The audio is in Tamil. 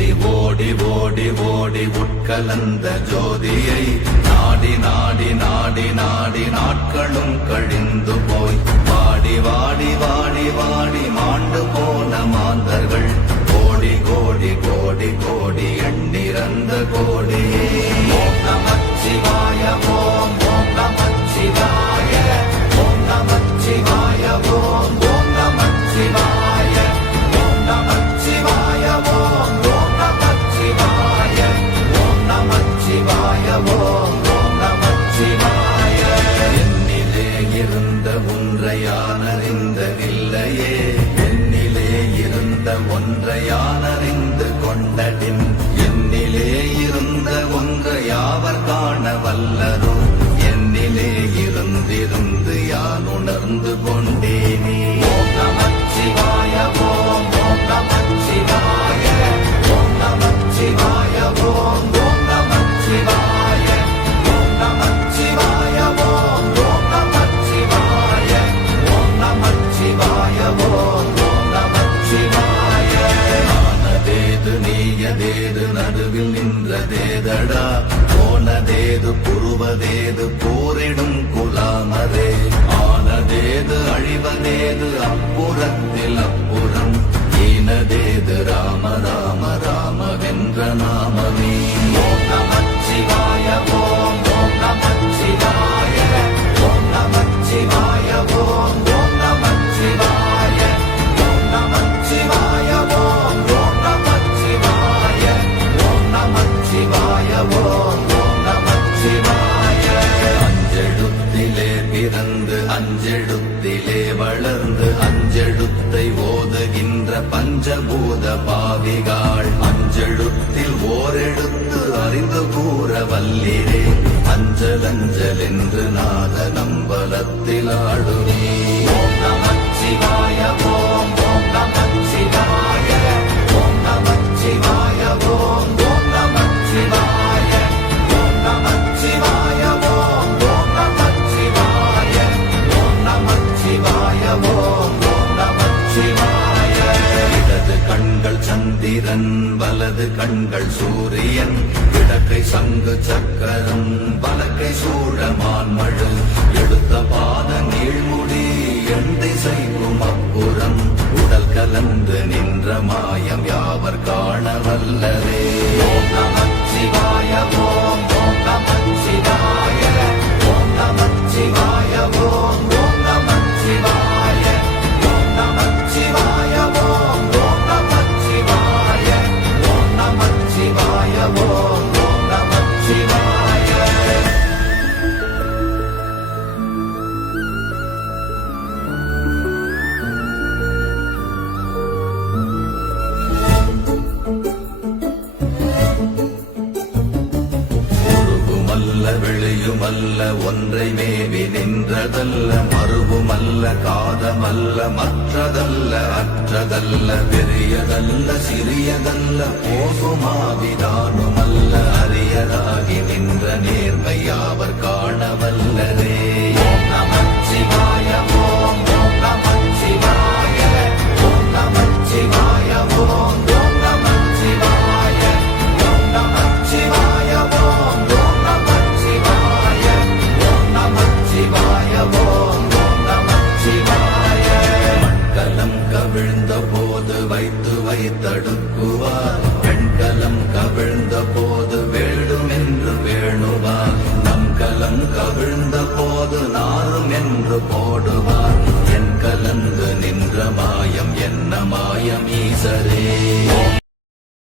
ஓடி ஓடி ஓடி உட்கலந்த ஜோதியை நாடி நாடி நாடி நாடி நாட்களும் கழிந்து போய் வாடி வாடி வாடி வாடி மாண்டு போன மாந்தர்கள் கோடி கோடி கோடி கோடி எண்ணிறந்த கோடியே ஓம் நமச்சிவாய ஓம் ஓம் நமச்சிவாய ஓம் நமச்சிவாய ஓம் ஓம் நமச்சிவாய ஓம் நமச்சிவாய ஓம் ஓம் நமச்சிவாய ஓம் நமச்சிவாய ஓம் ஓம் நமச்சிவாய என்னிலே இருந்த ஒன்றை யான் அறிந்ததில்லையே என்னிலே இருந்த ஒன்றை யான் அறிந்து கொண்டடின் என்னிலே இருந்த ஒன்றை யாவர் காண வல்லரோ என்னிலே இருந்திருந்து யான் உணர்ந்து கொண்டேனே ஓம் நமச்சிவாய ஓம் ஓம் நமச்சிவாய ஓம் நமச்சிவாய ஓம் ஓம் நமச்சிவாய ஓம் நமச்சிவாய ஓம் ஓம் நமச்சிவாய ஓம் நமச்சிவாய ஓம் ஓம் நமச்சிவாய ஆனதேது நீயதேது நடுவில் நின்றதேதடா போனதேது புருவதேது போரிடும் குலாமரே ஆனதேது அழிவதேது அப்புறத்தில் அப்புறம் ஈனதேது ராம ராம ராமவென்ற நாமமே ஓம் நமச்சிவாய ஓம் ஓம் நமச்சிவாய ஓம் நமச்சிவாய ஓம் ஓம் நமச்சிவாய ஓம் நமச்சிவாய ஓம் ஓம் நமச்சிவாய ஓம் நமச்சிவாய ஓம் ஓம் நமச்சிவாய அஞ்செழுத்திலே பிறந்து அஞ்செழுத்திலே வளர்ந்து அஞ்செழுத்தை ஓதுகின்ற பஞ்சபூத பாவிகாள் அஞ்செழுத்தில் ஓரெழுத்து அறிந்து கூற வல்லிரே அஞ்சல் அஞ்சல் என்று நாத நம்பலத்தில் ஆடுமே ஓம் நமச்சிவாய ஓம் ஓம் நமச்சிவாய ஓம் நமச்சிவாய ஓம் ஓம் நமச்சிவாய ஓம் நமச்சிவாய ஓம் ஓம் நமச்சிவாய ஓம் நமச்சிவாய ஓம் ஓம் நமச்சிவாய இடது கண்கள் சந்திரன் வலது கண்கள் சூரியன் இடக்கை சங்கு சக்கரம் வலக்கை சூழமான்மழு எடுத்த பாத நீழ்முடி எண் திசைக்கும் அப்புறம் உடல் கலந்து நின்ற மாயம் யாவர் காண வல்லரே ஓம் நமச்சிவாய ஓம் ஓம் நமச்சிவாய ஓம் நமச்சிவாய ஓம் ஓம் நமச்சிவாய ஓம் நமச்சிவாய ஓம் ஓம் நமச்சிவாய ஓம் நமச்சிவாய ஓம் ஓம் நமச்சிவாய உருவுமல்ல வெளியுமல்ல ஒன்றை மேவி நின்றதல்ல மறுவுமல்ல காதமல்ல மற்றதல்ல அற்றதல்ல பெரியதல்ல சிறியதல்ல போகுமாவிதானுமல்ல அரியதாகி நின்ற நேர்மை யாவர் காண வல்லரே ஓம் நமச்சிவாய ஓம் ஓம் நமச்சிவாய ஓம் நமச்சிவாய ஓம் ஓம் நமச்சிவாய ஓம் நமச்சிவாய ஓம் ஓம் நமச்சிவாய ஓம் நமச்சிவாய ஓம் ஓம் நமச்சிவாய மண்கலம் கவிழ்ந்த போது வைத்து வைத்தடுக்குவார் பெண்கலம் கவிழ்ந்த போது வேடும் என்று வேணுவார் நம் கலம் கவிழ்ந்த போது நாரும் என்று போடுவார் என் கலந்து நின்ற மாயம் என்ன மாயம் ஈசரே ஓம்